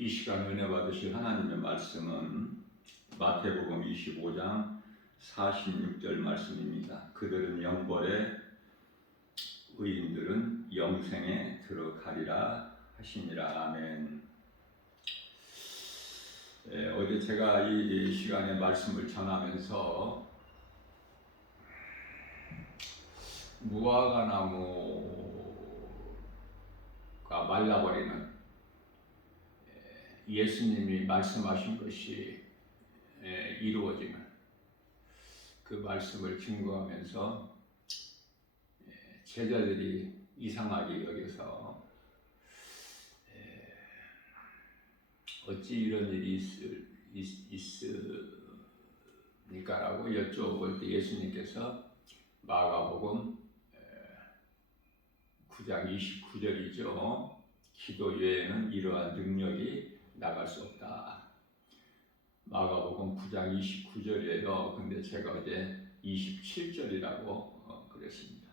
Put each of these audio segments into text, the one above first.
이 시간 은혜 받으실 하나님의 말씀은 마태복음 25장 46절 말씀입니다. 그들은 영벌에 의인들은 영생에 들어가리라 하시니라. 아멘. 어제 제가 이 시간에 말씀을 전하면서 무화과 나무가 말라버리는 예수님이 말씀하신 것이 이루어지는 그 말씀을 증거하면서 제자들이 이상하게 여겨서 어찌 이런 일이 있으니까라고 여쭤볼 때 예수님께서 마가복음 9장 29절이죠. 기도 외에는 이러한 능력이 나갈 수 없다. 마가복음 9장 29절이에요. 근데 제가 어제 27절이라고 그랬습니다.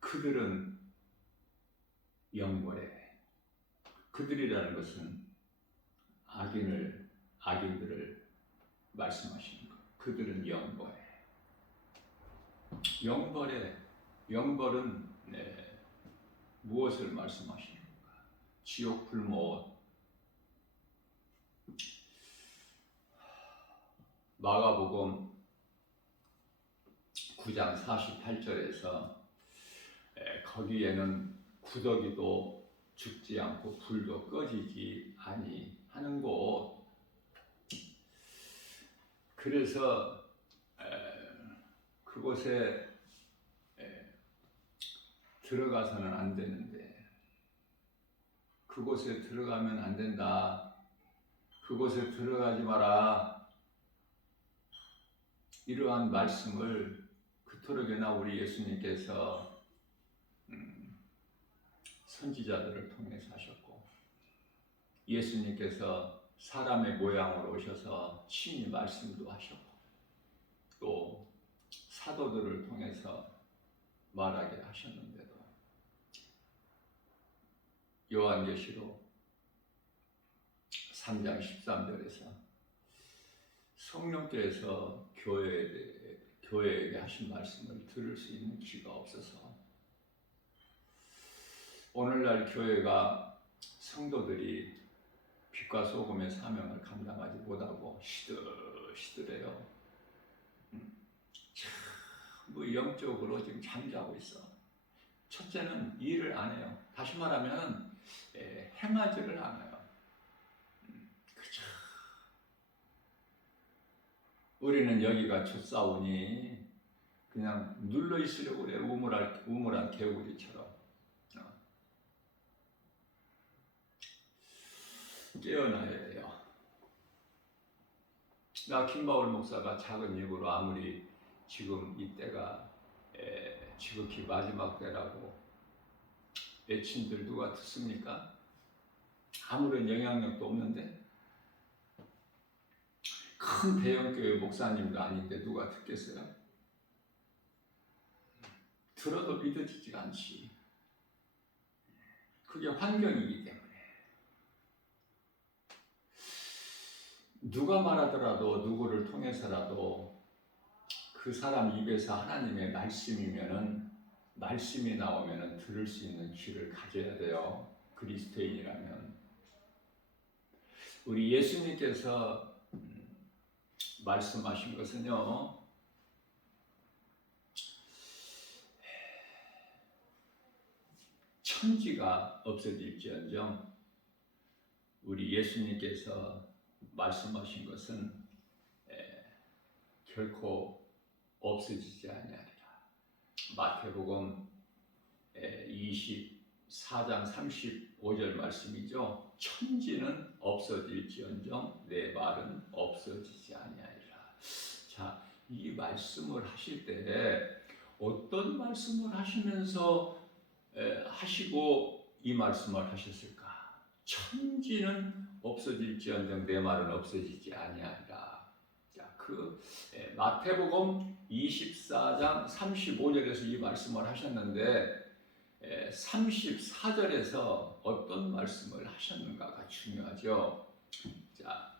그들은 영벌에, 그들이라는 것은 악인들을 말씀하시는 것. 그들은 영벌은 무엇을 말씀하시는가? 지옥 불못. 마가복음 9장 48절에서 거기에는 구더기도 죽지 않고 불도 꺼지지 아니하는 곳. 그래서 그곳에 들어가서는 안 되는데, 그곳에 들어가면 안 된다. 그곳에 들어가지 마라. 이러한 말씀을 그토록이나 우리 예수님께서 선지자들을 통해서 하셨고, 예수님께서 사람의 모양으로 오셔서 친히 말씀도 하셨고, 또 사도들을 통해서 말하게 하셨는데도 요한계시록 3장 13절에서 성령께서 교회에게 하신 말씀을 들을 수 있는 귀가 없어서 오늘날 교회가 성도들이 빛과 소금의 사명을 감당하지 못하고 시들해요. 전부 영적으로 지금 잠자고 있어. 첫째는 일을 안 해요. 다시 말하면 행하지를 않아요. 그죠? 우리는 여기가 좋사오니 그냥 눌러 있으려고 그래. 우물한 개구리처럼. 깨어나야 돼요. 나 김바울 목사가 작은 입으로 아무리 지금 이때가 지극히 마지막 때라고 외친들 누가 듣습니까? 아무런 영향력도 없는데, 큰 대형교회 목사님도 아닌데 누가 듣겠어요? 들어도 믿어지지가 않지. 그게 환경이기 때문에. 누가 말하더라도, 누구를 통해서라도 그 사람 입에서 하나님의 말씀이 나오면은 들을 수 있는 귀를 가져야 돼요. 그리스도인이라면. 우리 예수님께서 말씀하신 것은요, 천지가 없어질지언정 우리 예수님께서 말씀하신 것은 결코 없어지지 아니하리라. 마태복음 24장 35절 말씀이죠. 천지는 없어질지언정 내 말은 없어지지 아니하리라. 자, 이 말씀을 하실 때 어떤 말씀을 하시고 이 말씀을 하셨을까? 천지는 없어질지언정 내 말은 없어지지 아니하리라. 자, 마태복음 24장 35절에서 이 말씀을 하셨는데, 34절에서 어떤 말씀을 하셨는가가 중요하죠. 자,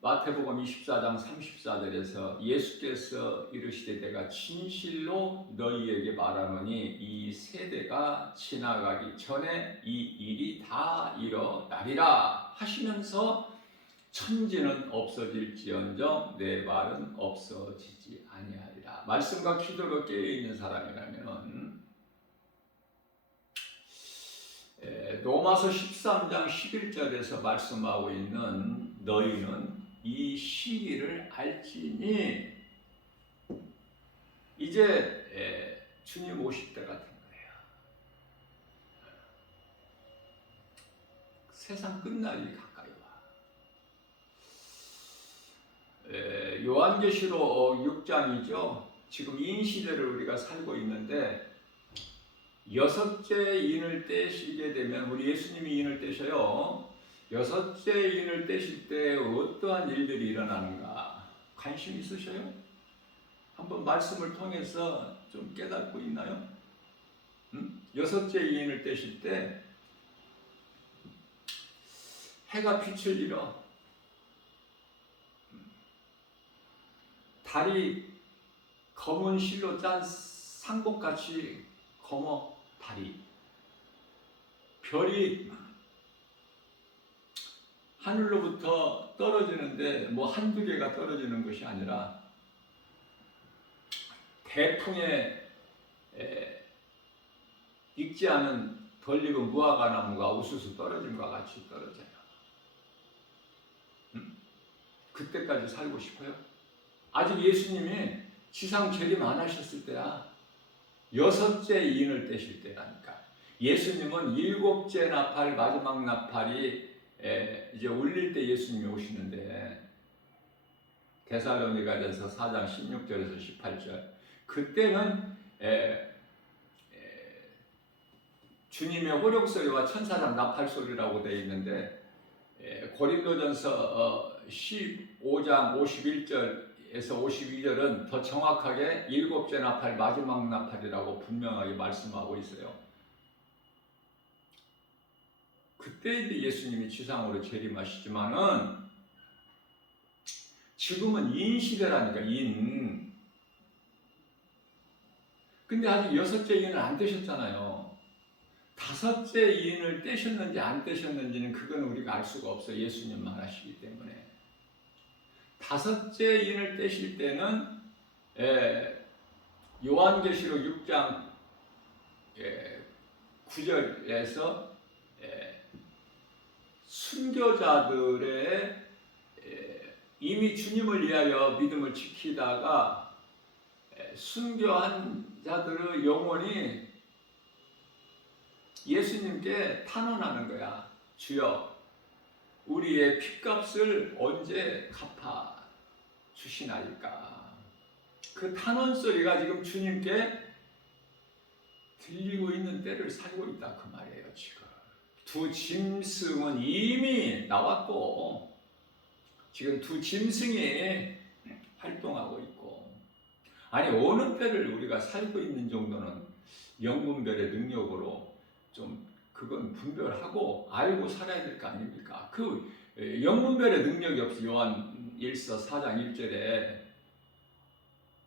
마태복음 24장 34절에서 예수께서 이르시되 내가 진실로 너희에게 말하노니 이 세대가 지나가기 전에 이 일이 다 일어나리라 하시면서 천지는 없어질지언정 내 말은 없어지지 아니하리라. 말씀과 기도로 깨어있는 사람이라면 로마서 13장 11절에서 말씀하고 있는 너희는 이 시기를 알지니 이제 주님 오실 때가 된 거예요. 세상 끝날이 가까이 와. 요한계시록 6장이죠. 지금 인 시대를 우리가 살고 있는데 여섯째 인을 떼시게 되면 우리 예수님이 인을 떼셔요. 여섯째 인을 떼실 때 어떠한 일들이 일어나는가 관심 있으셔요? 한번 말씀을 통해서 좀 깨닫고 있나요? 여섯째 인을 떼실 때 해가 빛을 잃어 달이 검은 실로 짠 상복같이 검어 달이 별이 하늘로부터 떨어지는데 뭐 한두 개가 떨어지는 것이 아니라 대풍에 익지 않은 덜 익은 무화과 나무가 우수수 떨어진 것과 같이 떨어져요. 그때까지 살고 싶어요? 아직 예수님이 지상 재림 안 하셨을 때야. 여섯째 인을 떼실 때라니까. 예수님은 일곱째 나팔, 마지막 나팔이 이제 울릴 때 예수님이 오시는데 데살로니가전서 4장 16절에서 18절 그때는 주님의 호령소리와 천사장 나팔소리라고 되어 있는데 고린도전서 15장 51절에서 52절은 더 정확하게 일곱째 나팔, 마지막 나팔이라고 분명하게 말씀하고 있어요. 그때 이제 예수님이 지상으로 재림하시지만은 지금은 인시대라니까, 인. 근데 아직 여섯째 인을 안 떼셨잖아요. 다섯째 인을 떼셨는지 안 떼셨는지는 그건 우리가 알 수가 없어요. 예수님만 하시기 때문에. 다섯째 인을 떼실 때는 요한계시록 6장 9절에서 순교자들의 이미 주님을 위하여 믿음을 지키다가 순교한 자들의 영혼이 예수님께 탄원하는 거야. 주여, 우리의 핏값을 언제 갚아 주시나이까. 그 탄원 소리가 지금 주님께 들리고 있는 때를 살고 있다 그 말이에요. 지금 두 짐승은 이미 나왔고 지금 두 짐승이 활동하고 있고, 아니 어느 때를 우리가 살고 있는 정도는 영분별의 능력으로 좀 그건 분별하고 알고 살아야 될 거 아닙니까? 그 영분별의 능력이 없이 요한 1서 4장 1절에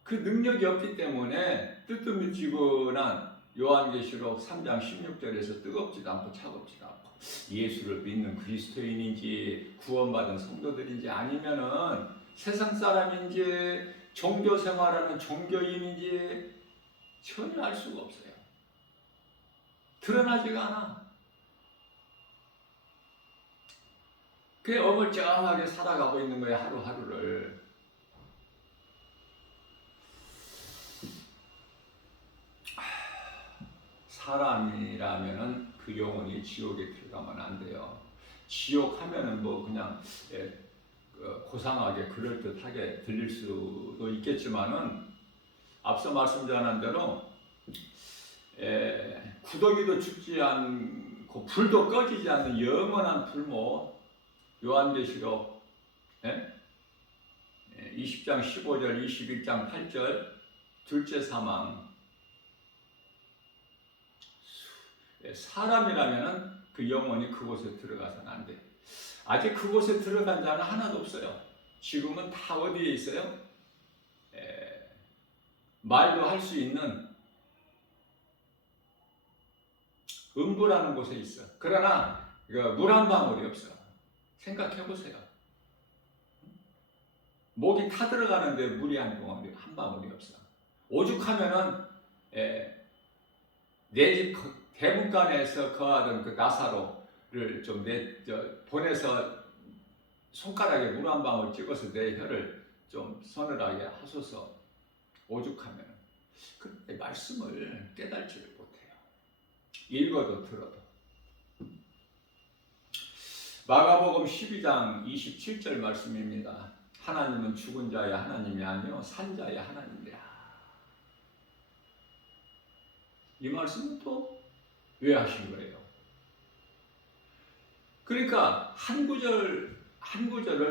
그 능력이 없기 때문에 뜨뜻미지근한 요한계시록 3장 16절에서 뜨겁지도 않고 차갑지도 않고 예수를 믿는 그리스도인인지 구원받은 성도들인지 아니면은 세상 사람인지 종교 생활하는 종교인인지 전혀 알 수가 없어요. 드러나지가 않아. 그게 어물쩡하게 살아가고 있는 거야, 하루하루를. 사람이라면은 그 영혼이 지옥에 들어가면 안 돼요. 지옥 하면은 뭐 그냥 고상하게 그럴듯하게 들릴 수도 있겠지만은 앞서 말씀드린 대로 구더기도 죽지 않고 불도 꺼지지 않는 영원한 불모, 요한계시록 20장 15절 21장 8절 둘째 사망, 사람이라면은 그 영혼이 그곳에 들어가서는 안 돼. 아직 그곳에 들어간 자는 하나도 없어요. 지금은 다 어디에 있어요? 말도 할 수 있는 음부라는 곳에 있어. 그러나 물 한 방울이 없어. 생각해 보세요. 목이 타들어가는데 물이 한 방울이 없어. 오죽하면은 내 집 대문간에서 거하던 그 나사로를 좀 보내서 손가락에 물 한 방울 찍어서 내 혀를 좀 서늘하게 하소서. 오죽하면 그 말씀을 깨달지를 못해요. 읽어도 들어도. 마가복음 12장 27절 말씀입니다. 하나님은 죽은 자의 하나님이 아니요 산 자의 하나님이라. 이 말씀은 또 왜 하신 거예요? 그러니까 한 구절을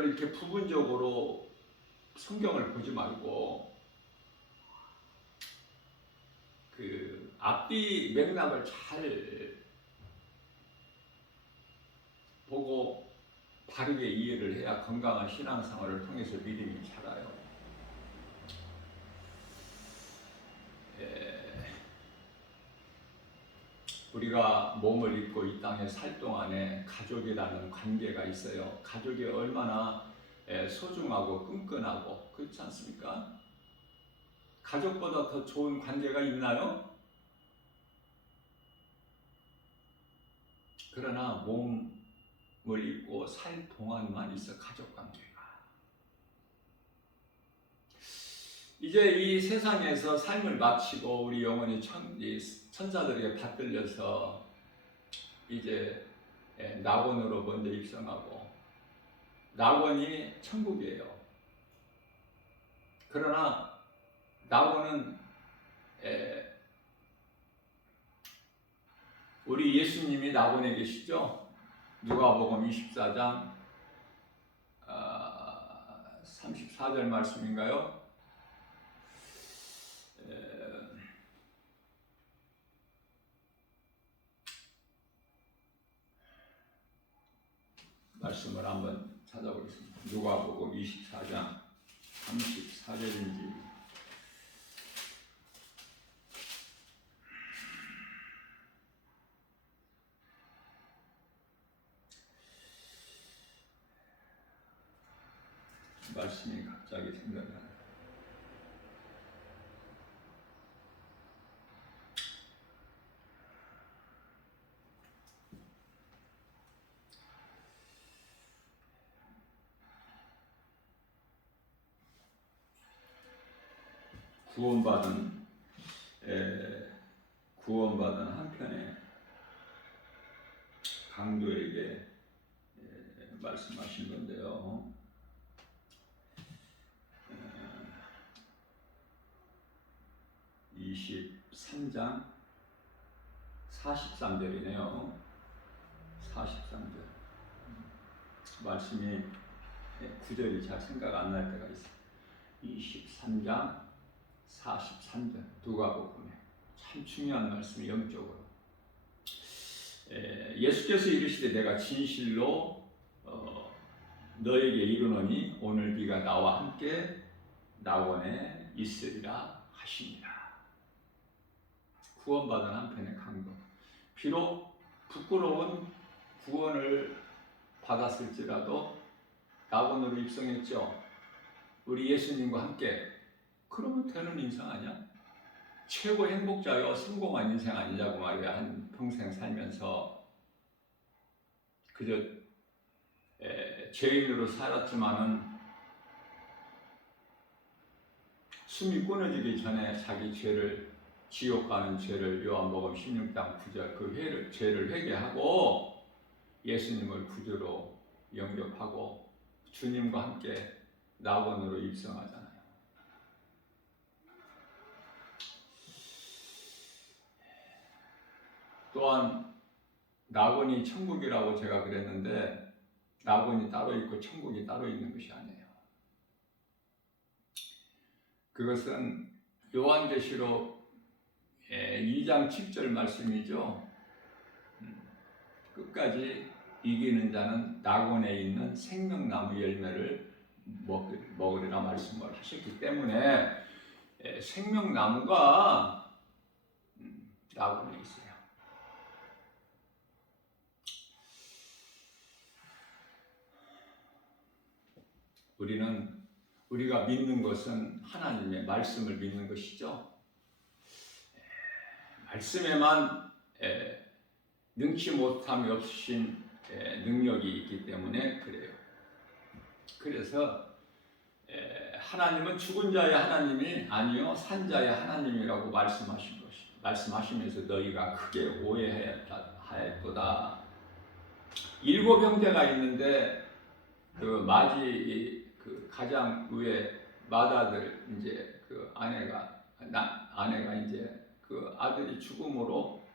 이렇게 부분적으로 성경을 보지 말고 그 앞뒤 맥락을 잘 보고 바르게 이해를 해야 건강한 신앙생활을 통해서 믿음이 자라요. 우리가 몸을 입고 이 땅에 살 동안에 가족이라는 관계가 있어요. 가족이 얼마나 소중하고 끈끈하고 그렇지 않습니까? 가족보다 더 좋은 관계가 있나요? 그러나 몸을 입고 살 동안만 있어 가족 관계가. 이제 이 세상에서 삶을 마치고 우리 영혼이 천사들에게 받들려서 이제 낙원으로 먼저 입성하고 낙원이 천국이에요. 그러나 낙원은 우리 예수님이 낙원에 계시죠? 누가복음 24장 34절 말씀인가요? 말씀을 한번 찾아보겠습니다. 누가복음 24장 34절인지 말씀이 갑자기 생각이 나요. 구원받은 한편에 강도에게 말씀하신 건데요. 23장 43절이네요. 43절. 말씀이 구절이 잘 생각 안 날 때가 있어요. 23장 43절 누가복음에 참 중요한 말씀이 영적으로 예수께서 이르시되 내가 진실로 너에게 이르노니 오늘 네가 나와 함께 낙원에 있으리라 하시니라. 구원받은 한편의 강도. 비록 부끄러운 구원을 받았을지라도 낙원으로 입성했죠. 우리 예수님과 함께. 그러면 되는 인생 아니야? 최고 행복자요 성공한 인생 아니냐고 말이야. 한 평생 살면서 그저 죄인으로 살았지만은 숨이 끊어지기 전에 자기 죄를 지옥 가는 죄를 요한복음 16장 9절 그 죄를 회개하고 예수님을 구주로 영접하고 주님과 함께 낙원으로 입성하잖아요. 또한 낙원이 천국이라고 제가 그랬는데 낙원이 따로 있고 천국이 따로 있는 것이 아니에요. 그것은 요한계시록 2장 7절 말씀이죠. 끝까지 이기는 자는 낙원에 있는 생명나무 열매를 먹으리라 말씀을 하셨기 때문에 생명나무가 낙원에 있어요. 우리가 믿는 것은 하나님의 말씀을 믿는 것이죠. 말씀에만 능치 못함이 없으신 능력이 있기 때문에 그래요. 그래서 하나님은 죽은 자의 하나님이 아니요 산 자의 하나님이라고 말씀하시면서 너희가 크게 오해하였도다. 7 형제가 있는데 그 가장 위에 맏아들 이제 그 아내가 이제 그 아들이 죽음으로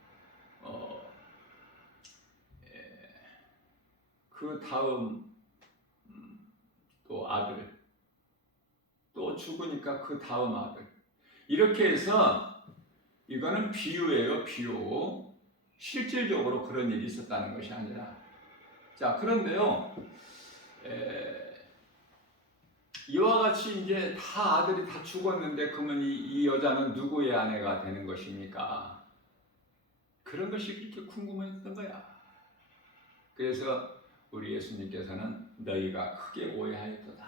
그 다음 또 아들 또 죽으니까 그 다음 아들 이렇게 해서 이거는 비유예요. 비유. 실질적으로 그런 일이 있었다는 것이 아니라 자 그런데요 이와 같이 이제 다 아들이 다 죽었는데 그러면 이 여자는 누구의 아내가 되는 것입니까? 그런 것이 그렇게 궁금했던 거야. 그래서 우리 예수님께서는 너희가 크게 오해하였도다.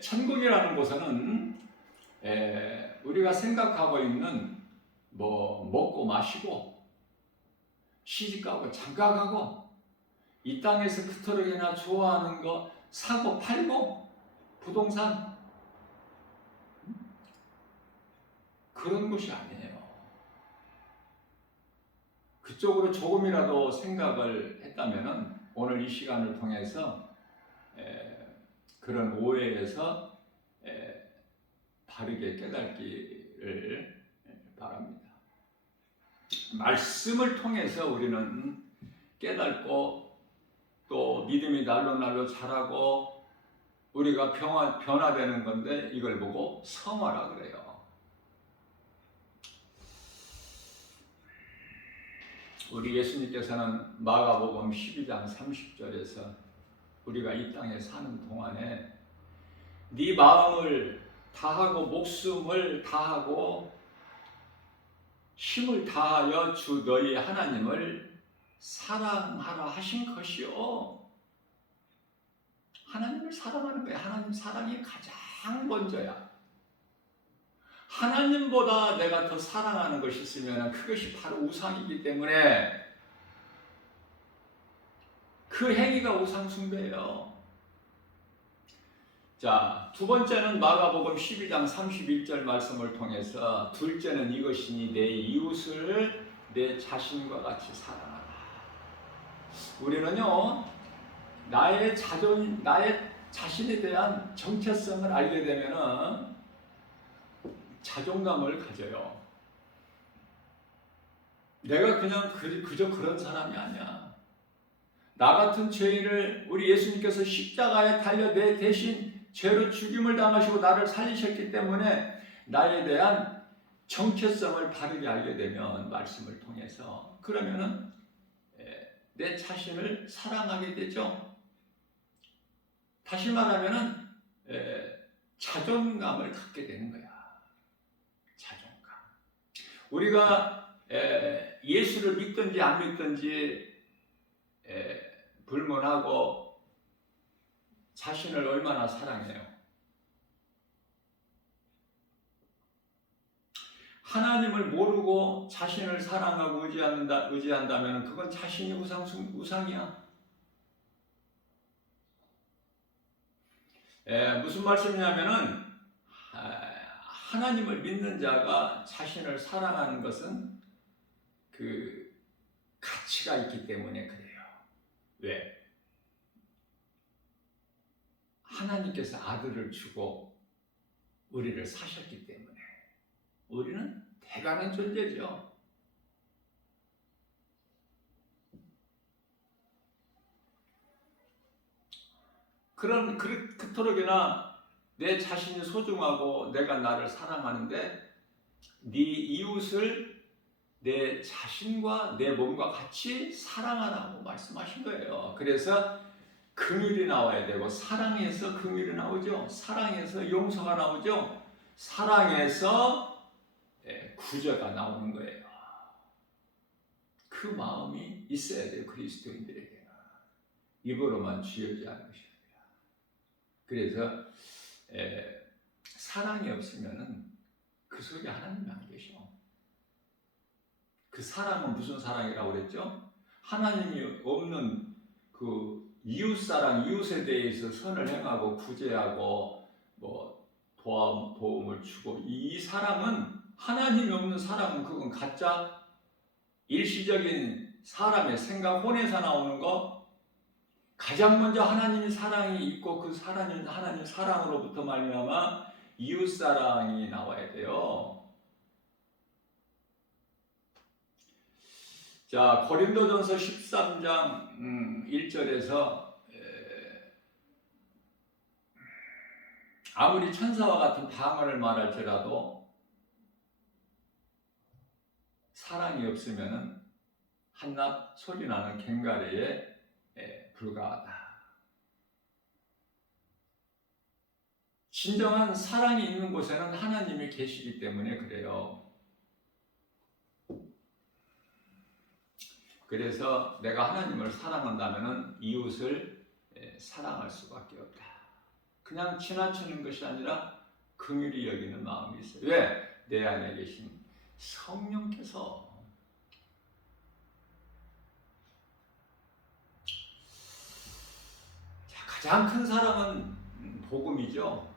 천국이라는 곳은 우리가 생각하고 있는 뭐 먹고 마시고 시집가고 장가가고 이 땅에서 그토록이나 좋아하는 거 사고 팔고 부동산 그런 것이 아니에요. 그쪽으로 조금이라도 생각을 했다면 오늘 이 시간을 통해서 그런 오해에서 바르게 깨닫기를 바랍니다. 말씀을 통해서 우리는 깨닫고 또 믿음이 날로 자라고 우리가 변화되는 건데 이걸 보고 성화라 그래요. 우리 예수님께서는 마가복음 12장 30절에서 우리가 이 땅에 사는 동안에 네 마음을 다하고 목숨을 다하고 힘을 다하여 주 너희 하나님을 사랑하라 하신 것이요. 하나님을 사랑하는 거야. 하나님 사랑이 가장 먼저야. 하나님보다 내가 더 사랑하는 것이 있으면 그것이 바로 우상이기 때문에 그 행위가 우상 숭배예요. 자, 두 번째는 마가복음 12장 31절 말씀을 통해서 둘째는 이것이니 내 이웃을 내 자신과 같이 사랑하라. 우리는요 나의 자신에 대한 정체성을 알게 되면은 자존감을 가져요. 내가 그냥 그저 그런 사람이 아니야. 나 같은 죄인을 우리 예수님께서 십자가에 달려 내 대신 죄로 죽임을 당하시고 나를 살리셨기 때문에 나에 대한 정체성을 바르게 알게 되면 말씀을 통해서 그러면은 내 자신을 사랑하게 되죠. 다시 말하면은 자존감을 갖게 되는 거야. 자존감. 우리가 예수를 믿든지 안 믿든지 불문하고 자신을 얼마나 사랑해요. 하나님을 모르고 자신을 사랑하고 의지한다면 그건 자신이 우상이야. 무슨 말씀이냐면은 하나님을 믿는 자가 자신을 사랑하는 것은 그 가치가 있기 때문에 그래요. 왜? 하나님께서 아들을 주고 우리를 사셨기 때문에 우리는 대단한 존재죠. 그토록이나 내 자신이 소중하고 내가 나를 사랑하는데 네 이웃을 내 자신과 내 몸과 같이 사랑하라고 말씀하신 거예요. 그래서 긍휼이 나와야 되고, 사랑에서 긍휼이 나오죠. 사랑에서 용서가 나오죠. 사랑에서 구제가 나오는 거예요. 그 마음이 있어야 돼요. 그리스도인들에게는. 입으로만 쥐어지 않는 것이 아니라. 그래서 사랑이 없으면 그 속에 하나님이 안 계셔. 그 사랑은 무슨 사랑이라고 그랬죠? 하나님이 없는 그 이웃사랑, 이웃에 대해서 선을 행하고 구제하고 뭐 도움을 주고, 이 사랑은, 하나님이 없는 사랑은 그건 가짜 일시적인 사람의 생각 혼에서 나오는 거. 가장 먼저 하나님의 사랑이 있고, 그 하나님 사랑으로부터 말미암아 이웃 사랑이 나와야 돼요. 자, 고린도전서 13장 1절에서 아무리 천사와 같은 방언을 말할지라도 사랑이 없으면 한낱 소리나는 괭가리에 불과하다. 진정한 사랑이 있는 곳에는 하나님이 계시기 때문에 그래요. 그래서 내가 하나님을 사랑한다면 이웃을 사랑할 수밖에 없다. 그냥 지나치는 것이 아니라 긍휼히 여기는 마음이 있어요. 왜? 내 안에 계신 성령께서. 자, 가장 큰 사랑은 복음이죠.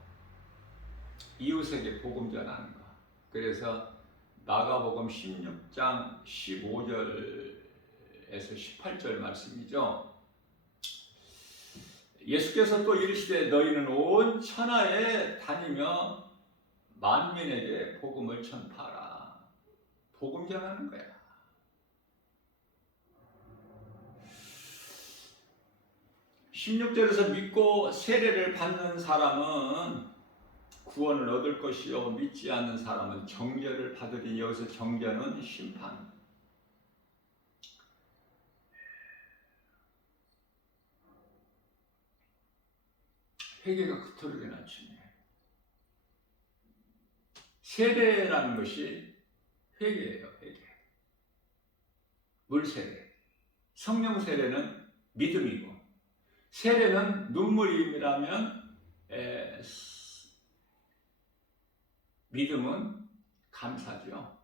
이웃에게 복음 전하는 거. 그래서 마가복음 16장 15절에서 18절 말씀이죠. 예수께서 또 이르시되 너희는 온 천하에 다니며 만민에게 복음을 전파하라. 복음 전하는 거야. (16절에서) 믿고 세례를 받는 사람은 구원을 얻을 것이요 믿지 않는 사람은 정죄를 받으리니, 여기서 정죄는 심판. 회개가 그토록에 낮추네. 세례라는 것이 회개예요. 회개. 물세례. 성령 세례는 믿음이고, 세례는 눈물임이라면 믿음은 감사죠.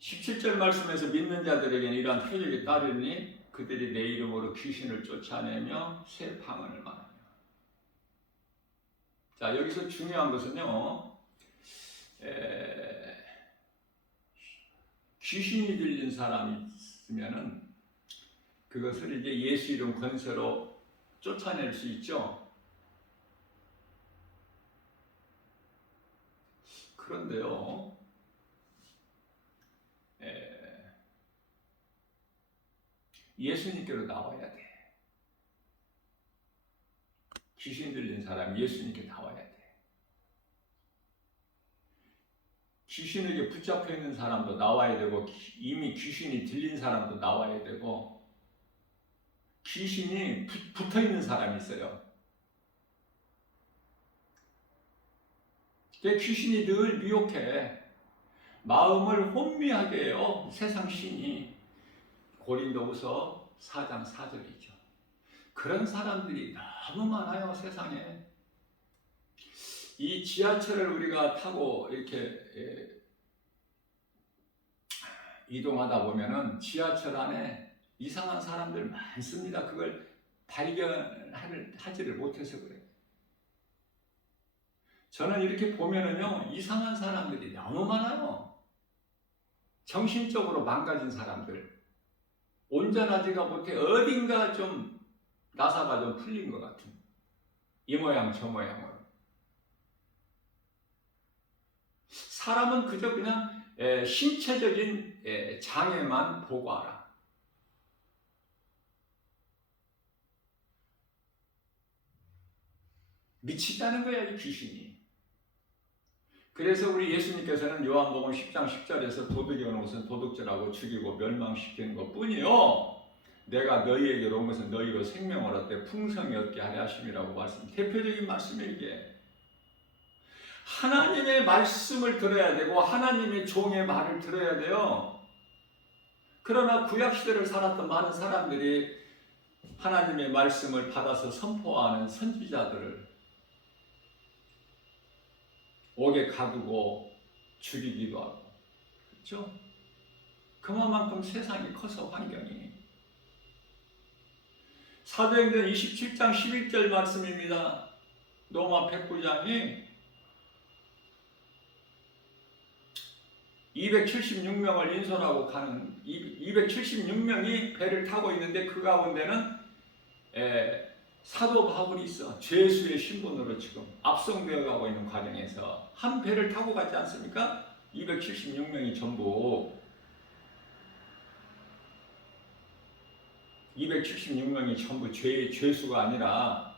(17절) 말씀에서 믿는 자들에게는 이러한 표적이 따르니 그들이 내 이름으로 귀신을 쫓아내며 새 방언을 말하며. 자, 여기서 중요한 것은요, 귀신이 들린 사람이 있으면은 그것을 이제 예수 이름 권세로 쫓아낼 수 있죠. 그런데요, 예수님께로 나와야 돼. 귀신 들린 사람이 예수님께 나와야 돼. 귀신에게 붙잡혀 있는 사람도 나와야 되고, 이미 귀신이 들린 사람도 나와야 되고, 귀신이 붙어 있는 사람이 있어요. 귀신이 늘 미혹해. 마음을 혼미하게 해요. 세상 신이. 고린도후서 4장 4절이죠. 그런 사람들이 너무 많아요, 세상에. 이 지하철을 우리가 타고 이렇게 이동하다 보면은 지하철 안에 이상한 사람들 많습니다. 그걸 발견하지를 못해서 그래요. 저는 이렇게 보면은요, 이상한 사람들이 너무 많아요. 정신적으로 망가진 사람들. 온전하지가 못해 어딘가 좀 나사가 좀 풀린 것 같은, 이 모양 저 모양으로. 사람은 그저 그냥 신체적인 장애만 보고 알아. 미치다는 거야, 이 귀신이. 그래서 우리 예수님께서는 요한복음 10장 10절에서 도둑이 오는 것은 도둑질하고 죽이고 멸망시키는 것뿐이요 내가 너희에게로 온 것은 너희로 생명을 얻되 풍성히 얻게 하려 하심이라고 말씀. 대표적인 말씀이 이게. 하나님의 말씀을 들어야 되고 하나님의 종의 말을 들어야 돼요. 그러나 구약시대를 살았던 많은 사람들이 하나님의 말씀을 받아서 선포하는 선지자들을 옥에 가두고 죽이기도 하고, 그렇죠? 그만큼 세상이 커서 환경이. 사도행전 27장 11절 말씀입니다. 로마 백부장이 276명을 인솔하고 가는 276명이 배를 타고 있는데 그 가운데는 사도 바울이 있어. 죄수의 신분으로 지금 압송되어 가고 있는 과정에서 한 배를 타고 가지 않습니까? 276명이 전부 276명이 전부 죄수가 아니라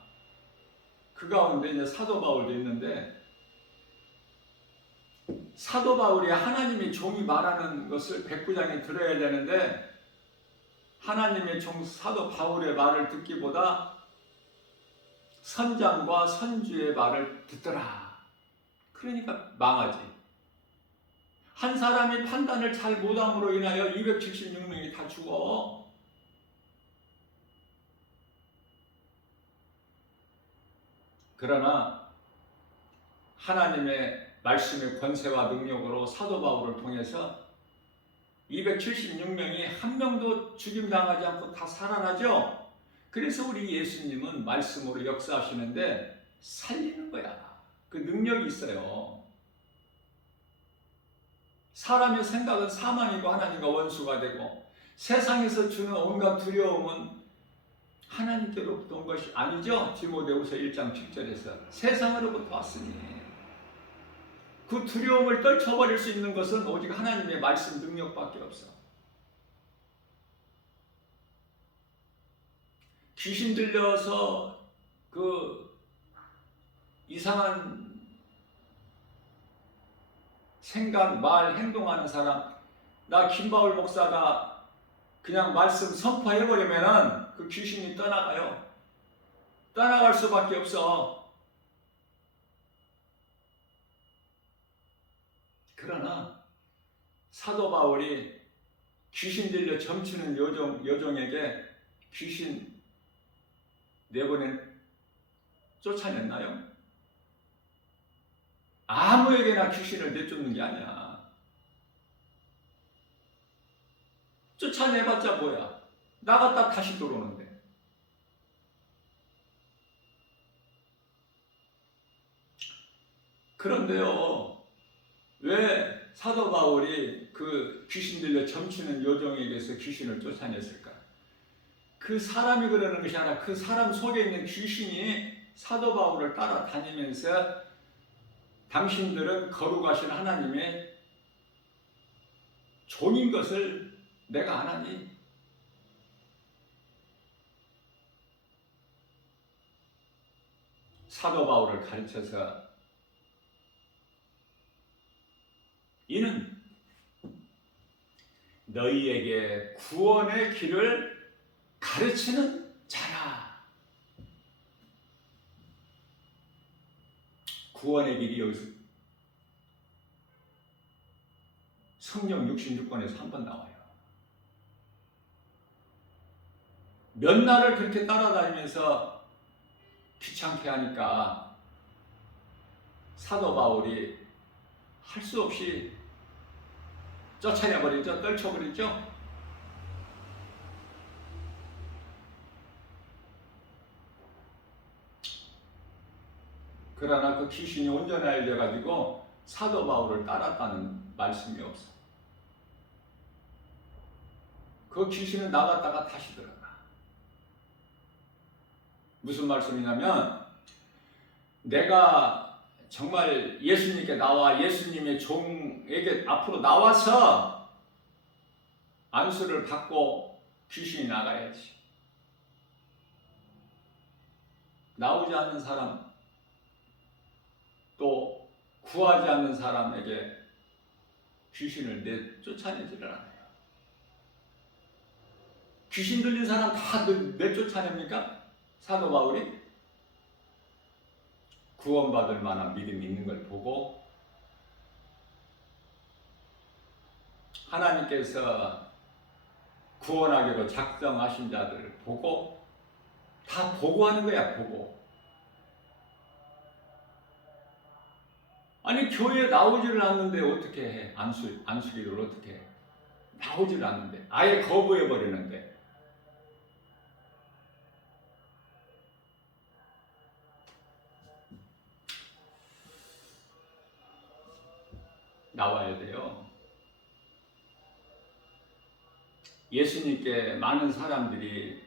그 가운데 이제 사도 바울도 있는데 사도 바울이 하나님의 종이 말하는 것을 백부장이 들어야 되는데 하나님의 종 사도 바울의 말을 듣기보다 선장과 선주의 말을 듣더라. 그러니까 망하지. 한 사람이 판단을 잘 못함으로 인하여 276명이 다 죽어. 그러나 하나님의 말씀의 권세와 능력으로 사도 바울을 통해서 276명이 한 명도 죽임당하지 않고 다 살아나죠. 그래서 우리 예수님은 말씀으로 역사하시는데 살리는 거야. 그 능력이 있어요. 사람의 생각은 사망이고 하나님과 원수가 되고 세상에서 주는 온갖 두려움은 하나님께로부터 온 것이 아니죠. 디모데후서 1장 7절에서 세상으로부터 왔으니 그 두려움을 떨쳐버릴 수 있는 것은 오직 하나님의 말씀 능력밖에 없어. 귀신 들려서 그 이상한 생각, 말, 행동하는 사람, 나 김바울 목사가 그냥 말씀 선포해버리면은 그 귀신이 떠나가요. 떠나갈 수밖에 없어. 그러나 사도 바울이 귀신 들려 점치는 여종에게 귀신 쫓아냈나요? 아무에게나 귀신을 내쫓는 게 아니야. 쫓아내봤자 뭐야? 나갔다 다시 들어오는데. 그런데요, 왜 사도 바울이 그 귀신 들려 점치는 여종에게서 귀신을 쫓아냈을까? 그 사람이 그러는 것이 아니라 그 사람 속에 있는 귀신이 사도 바울을 따라다니면서 당신들은 거룩하신 하나님의 종인 것을 내가 안 하니? 사도 바울을 가르쳐서 이는 너희에게 구원의 길을 가르치는 자라. 구원의 길이 여기서 성경 66권에서 한 번 나와요. 몇 날을 그렇게 따라다니면서 귀찮게 하니까 사도 바울이 할 수 없이 쫓아내버리죠. 떨쳐버리죠. 그러나 그 귀신이 온전히 알려가지고 사도 바울을 따랐다는 말씀이 없어. 그 귀신은 나갔다가 다시 들어가. 무슨 말씀이냐면 내가 정말 예수님께 나와 예수님의 종에게 앞으로 나와서 안수를 받고 귀신이 나가야지. 나오지 않는 사람 또 구하지 않는 사람에게 귀신을 내쫓아내지를 않아요. 귀신 들린 사람 다 내쫓아냅니까? 사도 바울이 구원받을 만한 믿음이 있는 걸 보고 하나님께서 구원하기로 작정하신 자들을 보고 다 보고하는 거야. 보고. 아니 교회에 나오지를 않는데 어떻게 해? 안수기를 어떻게 해? 나오지를 않는데 아예 거부해버리는데 나와야 돼요. 예수님께 많은 사람들이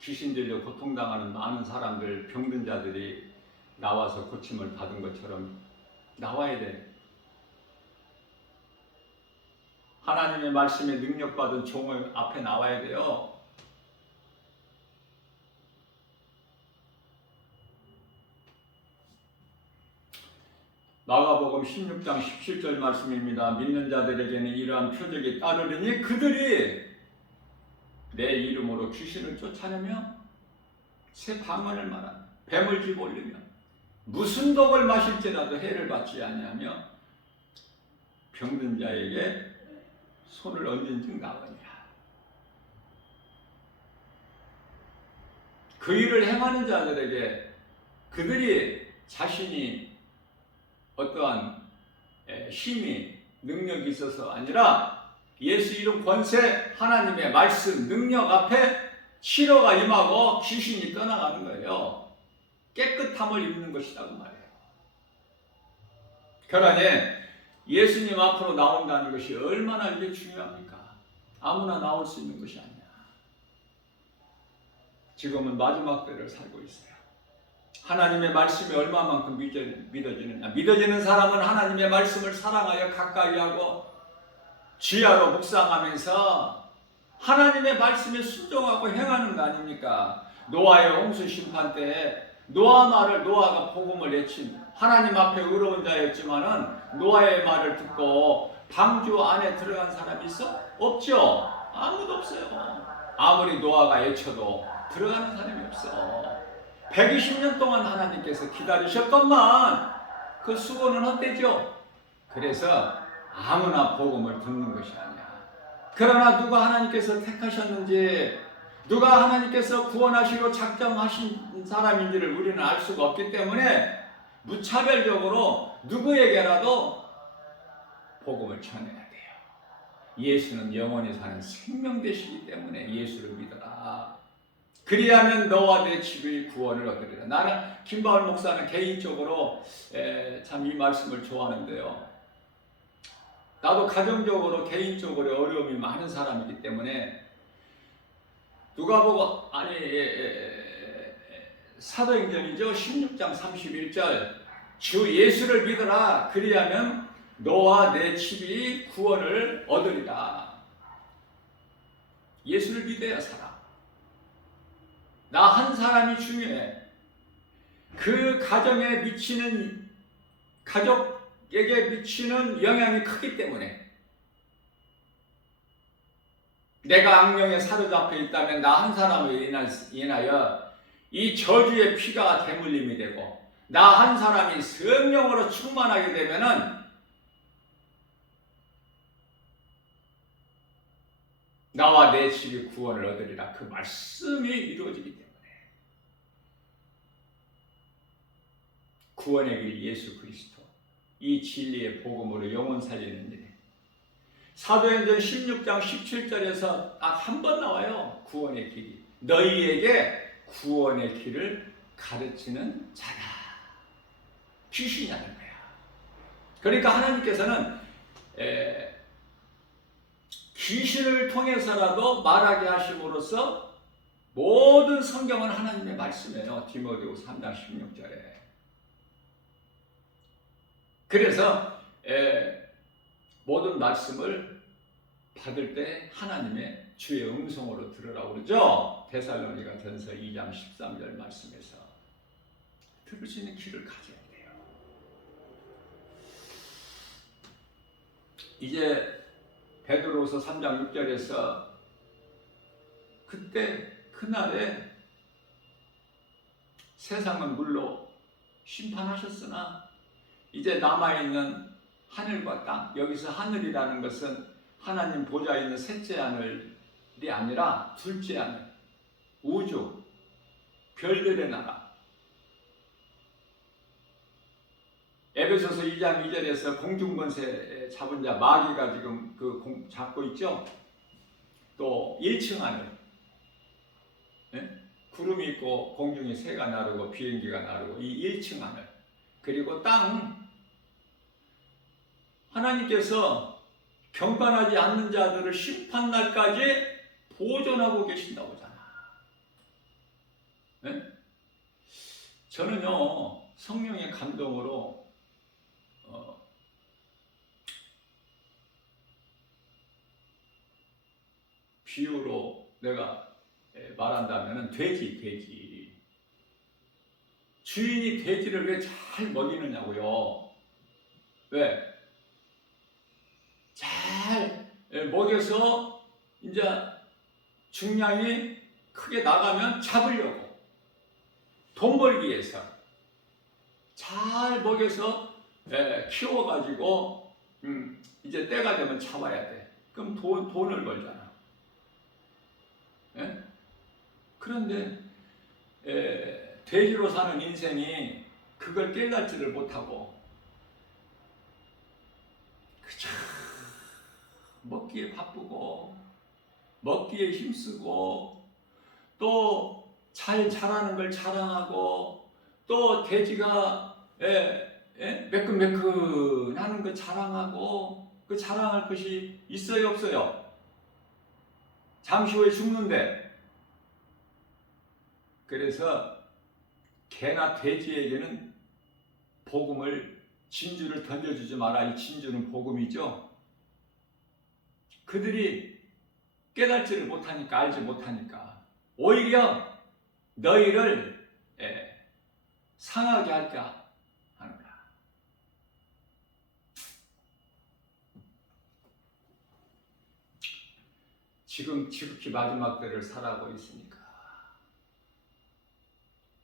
귀신 들려 고통당하는 많은 사람들, 병든 자들이 나와서 고침을 받은 것처럼 나와야 돼. 하나님의 말씀에 능력받은 종을 앞에 나와야 돼요. 마가복음 16장 17절 말씀입니다. 믿는 자들에게는 이러한 표적이 따르리니 그들이 내 이름으로 귀신을 쫓아내며 새 방언을 말하며 뱀을 집어올리며 무슨 독을 마실지라도 해를 받지 아니하며 병든 자에게 손을 얹은 즉 나으니라. 그 일을 행하는 자들에게 그들이 자신이 어떠한 힘이 능력이 있어서 아니라 예수 이름 권세 하나님의 말씀 능력 앞에 치료가 임하고 귀신이 떠나가는 거예요. 깨끗함을 입는 것이라고 말해요. 그러니 예수님 앞으로 나온다는 것이 얼마나 이게 중요합니까? 아무나 나올 수 있는 것이 아니야. 지금은 마지막 때를 살고 있어요. 하나님의 말씀이 얼마만큼 믿어지느냐. 믿어지는 사람은 하나님의 말씀을 사랑하여 가까이 하고 주야로 묵상하면서 하나님의 말씀에 순종하고 행하는 거 아닙니까? 노아의 홍수 심판 때 노아가 복음을 외친 하나님 앞에 의로운 자였지만은 노아의 말을 듣고 방주 안에 들어간 사람이 있어? 없죠? 아무도 없어요. 아무리 노아가 외쳐도 들어가는 사람이 없어. 120년 동안 하나님께서 기다리셨건만 그 수고는 헛되죠. 그래서 아무나 복음을 듣는 것이 아니야. 그러나 누가 하나님께서 택하셨는지, 누가 하나님께서 구원하시고 작정하신 사람인지를 우리는 알 수가 없기 때문에 무차별적으로 누구에게라도 복음을 전해야 돼요. 예수는 영원히 사는 생명 되시기 때문에 예수를 믿어라. 그리하면 너와 내 집이 구원을 얻으리라. 나는 김바울 목사는 개인적으로 참 이 말씀을 좋아하는데요. 나도 가정적으로 개인적으로 어려움이 많은 사람이기 때문에 누가 보고 사도행전이죠. 16장 31절 주 예수를 믿어라. 그리하면 너와 내 집이 구원을 얻으리라. 예수를 믿어야 살아. 나 한 사람이 중요해. 그 가정에 미치는 가족에게 미치는 영향이 크기 때문에 내가 악령에 사로잡혀 있다면 나 한 사람을 인하여 이 저주의 피가 대물림이 되고 나 한 사람이 성령으로 충만하게 되면은 나와 내 집이 구원을 얻으리라. 그 말씀이 이루어지기 때문에 구원의 길 예수 그리스도 이 진리의 복음으로 영혼 살리는 일에 사도행전 16장 17절에서 딱 한 번 나와요. 구원의 길이 너희에게 구원의 길을 가르치는 자다. 귀신이 하는 거야. 그러니까 하나님께서는 귀신을 통해서라도 말하게 하심으로써 모든 성경은 하나님의 말씀이에요. 디모데후서 3장 16절에. 그래서 모든 말씀을 받을 때 하나님의 주의 음성으로 들으라고 그러죠. 데살로니가전서 2장 13절 말씀에서 들을 수 있는 귀를 가져야 돼요. 이제 베드로서 3장 6절에서 그때 그날에 세상은 물로 심판하셨으나 이제 남아있는 하늘과 땅, 여기서 하늘이라는 것은 하나님 보좌에 있는 셋째 하늘이 아니라 둘째 하늘, 우주, 별들의 나라. 에베소서 2장 2절에서 공중권세 잡은 자 마귀가 지금 잡고 있죠. 또 1층 하늘, 구름이 있고 공중에 새가 나르고 비행기가 나르고 이 1층 하늘, 그리고 땅, 하나님께서 경건하지 않는 자들을 심판날까지 보존하고 계신다고 하잖아. 저는요, 성령의 감동으로 비유로 내가 말한다면 돼지. 주인이 돼지를 왜 잘 먹이느냐고요. 왜? 잘 먹여서 이제 중량이 크게 나가면 잡으려고, 돈 벌기 위해서 잘 먹여서 키워가지고 이제 때가 되면 잡아야 돼. 그럼 돈을 벌잖아. 그런데 돼지로 사는 인생이 그걸 깨닫지를 못하고 그저 먹기에 바쁘고 먹기에 힘쓰고 또 잘 자라는 걸 자랑하고 또 돼지가 매끈매끈하는 거 자랑하고 그 자랑할 것이 있어요, 없어요? 잠시 후에 죽는데. 그래서 개나 돼지에게는 복음을, 진주를 던져주지 마라. 이 진주는 복음이죠. 그들이 깨닫지를 못하니까, 알지 못하니까 오히려 너희를 상하게 할까 하는 거야. 지금 지극히 마지막 때를 살아가고 있으니까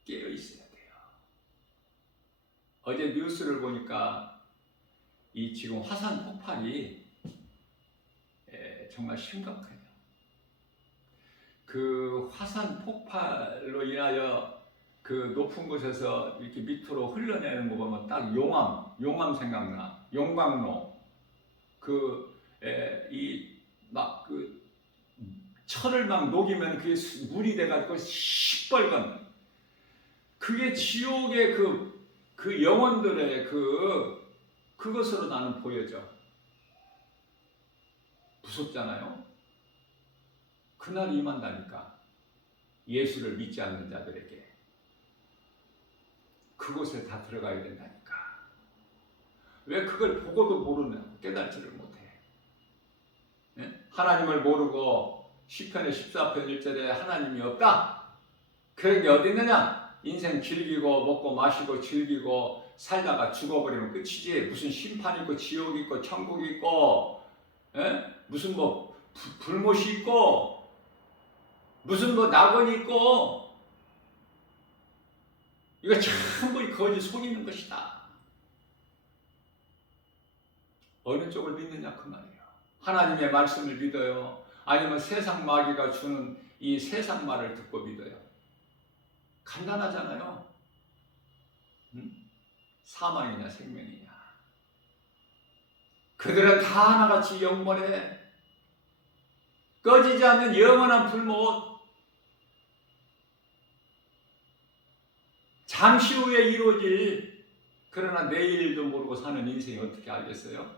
깨어 있어야 돼요. 어제 뉴스를 보니까 이 지금 화산 폭발이 정말 심각해요. 그 화산 폭발로 인하여 그 높은 곳에서 이렇게 밑으로 흘러내는 거 보면 딱 용암 생각나. 용광로. 철을 막 녹이면 그게 물이 돼가지고 시뻘건. 그게 지옥의 그 영혼들의 그것으로 나는 보여져. 무섭잖아요? 그날이 임한다니까. 예수를 믿지 않는 자들에게. 그곳에 다 들어가야 된다니까. 왜 그걸 보고도 모르는, 깨닫지를 못해. 하나님을 모르고 시편의 14편 1절에 하나님이 없다. 그런 게 어디 있느냐? 인생 즐기고 먹고 마시고 즐기고 살다가 죽어버리면 끝이지. 무슨 심판 있고 지옥 있고 천국 있고 무슨 불못이 있고 무슨 낙원이 있고 이거 전부 거짓 속이는 것이다. 어느 쪽을 믿느냐 그 말이에요. 하나님의 말씀을 믿어요? 아니면 세상 마귀가 주는 이 세상 말을 듣고 믿어요? 간단하잖아요. 사망이냐 생명이냐. 그들은 다 하나같이 영원해. 꺼지지 않는 영원한 불못. 잠시 후에 이루어질, 그러나 내일도 모르고 사는 인생이 어떻게 알겠어요?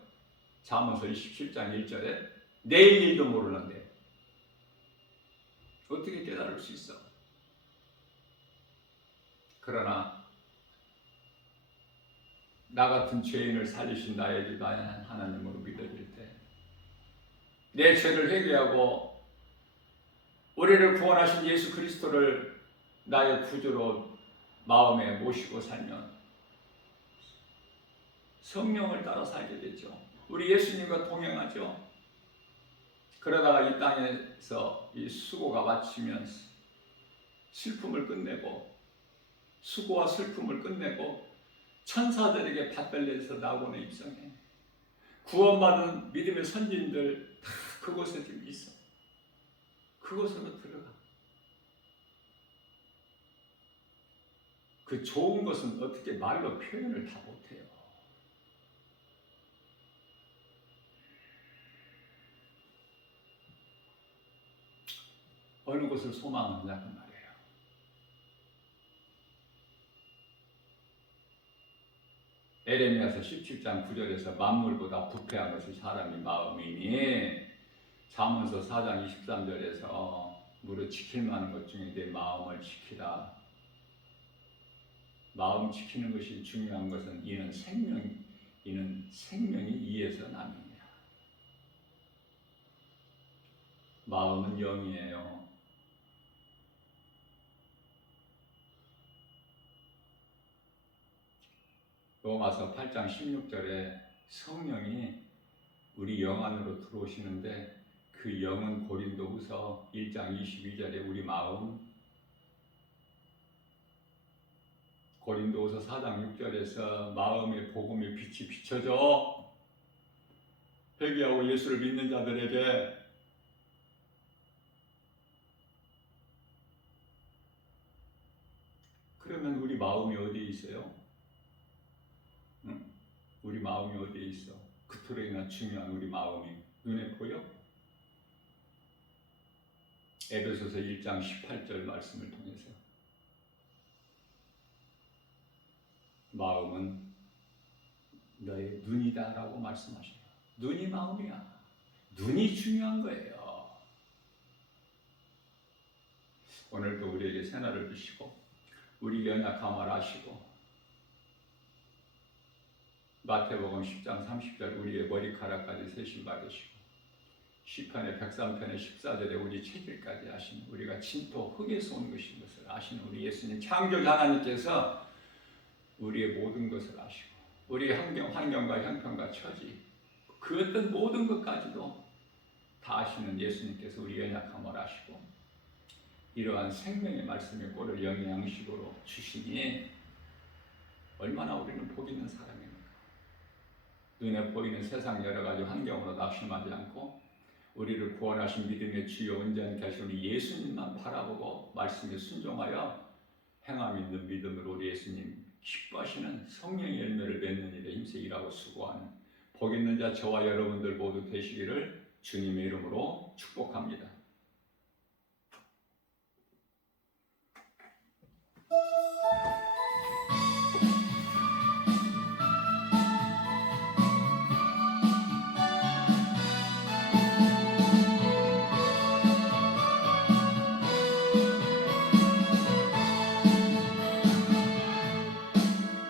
잠언서 27장 1절에 내일 일도 모르는데 어떻게 깨달을 수 있어? 그러나 나 같은 죄인을 살리신 나의 주 하나님으로 믿어질 때 내 죄를 회개하고 우리를 구원하신 예수 그리스도를 나의 구주로 마음에 모시고 살면 성령을 따라 살게 되죠. 우리 예수님과 동행하죠. 그러다가 이 땅에서 이 수고가 마치면 슬픔을 끝내고 수고와 슬픔을 끝내고 천사들에게 받들려서 나오는 입성해. 구원받은 믿음의 선진들 다 그곳에 지금 있어. 그곳으로 들어가. 그 좋은 것은 어떻게 말로 표현을 다 못해요. 어느 것을 소망하느냐 그 말이에요. 에레미야서 17장 9절에서 만물보다 부패한 것이 사람의 마음이니, 잠언서 4장 23절에서 무릇 지킬 만한 것 중에 내 마음을 지키라. 마음 지키는 것이 중요한 것은 이는 생명이 이에서 남이니라. 마음은 영이에요. 로마서 8장 16절에 성령이 우리 영 안으로 들어오시는데 그 영은 고린도후서 1장 22절에 우리 마음, 고린도후서 4장 6절에서 마음의 복음의 빛이 비춰져 회개하고 예수를 믿는 자들에게. 그러면 우리 마음이 어디에 있어요? 응? 우리 마음이 어디에 있어? 그토록이나 중요한 우리 마음이 눈에 보여? 에베소서 1장 18절 말씀을 통해서 마음은 너의 눈이다 라고 말씀하셔요. 눈이 마음이야. 눈이 중요한 거예요. 오늘도 우리에게 새날을 주시고 우리 연약함을 아시고 마태복음 10장 30절 우리의 머리카락까지 세심 받으시고 시편의 103편의 14절에 우리 체질까지 아시는, 우리가 진토 흙에서 온 것인 것을 아시는 우리 예수님 창조자 하나님께서 우리의 모든 것을 아시고 우리의 환경과 형편과 처지 그 어떤 모든 것까지도 다 아시는 예수님께서 우리 연약함을 아시고 이러한 생명의 말씀의 꼴을 영양식으로 주시니 얼마나 우리는 복 있는 사람입니까? 눈에 보이는 세상 여러 가지 환경으로 낙심하지 않고 우리를 구원하신 믿음의 주요 온전케 하신 우리 예수님만 바라보고 말씀에 순종하여 행함 있는 믿음으로 우리 예수님 기뻐하시는 성령의 열매를 맺는 일에 힘써 일하고 수고하는 복 있는 자 저와 여러분들 모두 되시기를 주님의 이름으로 축복합니다.